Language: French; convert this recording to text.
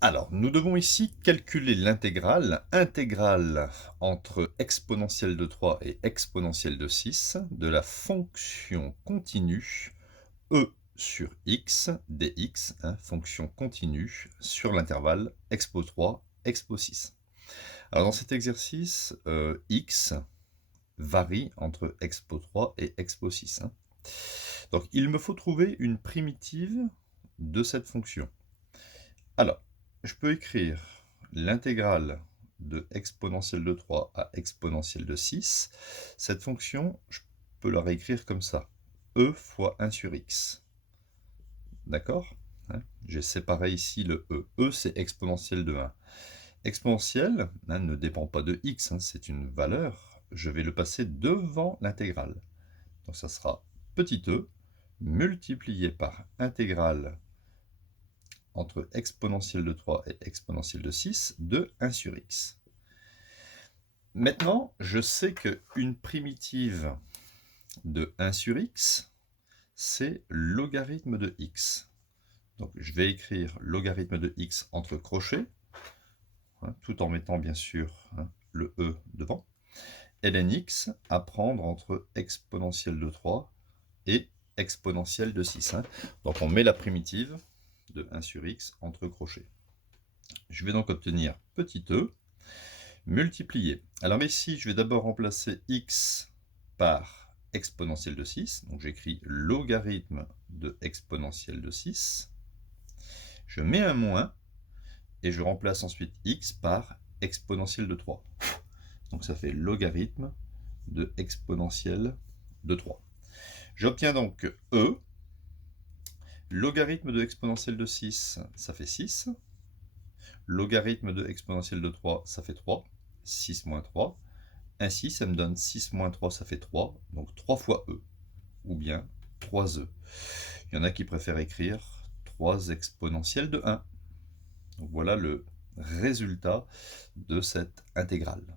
Alors, nous devons ici calculer l'intégrale, intégrale entre exponentielle de 3 et exponentielle de 6 de la fonction continue e sur x dx, hein, fonction continue sur l'intervalle expo 3, expo 6. Alors dans cet exercice, x varie entre expo 3 et expo 6. Hein. Donc il me faut trouver une primitive de cette fonction. Alors, je peux écrire l'intégrale de exponentielle de 3 à exponentielle de 6. Cette fonction, je peux la réécrire comme ça. E fois 1 sur x. D'accord, hein. J'ai séparé ici le E. E, c'est exponentielle de 1. Exponentielle, hein, ne dépend pas de x, hein, c'est une valeur. Je vais le passer devant l'intégrale. Donc ça sera petit e multiplié par intégrale entre exponentielle de 3 et exponentielle de 6 de 1 sur x. Maintenant, je sais qu'une primitive de 1 sur x, c'est logarithme de x. Donc je vais écrire logarithme de x entre crochets, hein, tout en mettant bien sûr, hein, le e devant. ln x à prendre entre exponentielle de 3 et exponentielle de 6. Hein. Donc on met la primitive de 1 sur x entre crochets. Je vais donc obtenir petit e multiplié. Alors ici, je vais d'abord remplacer x par exponentielle de 6. Donc j'écris logarithme de exponentielle de 6. Je mets un moins et je remplace ensuite x par exponentielle de 3. Donc ça fait logarithme de exponentielle de 3. J'obtiens donc e. Logarithme de exponentielle de 6, ça fait 6. Logarithme de exponentielle de 3, ça fait 3. 6 moins 3. Ainsi, ça me donne 6 moins 3, ça fait 3. Donc 3 fois e, ou bien 3e. Il y en a qui préfèrent écrire 3 exponentielle de 1. Donc voilà le résultat de cette intégrale.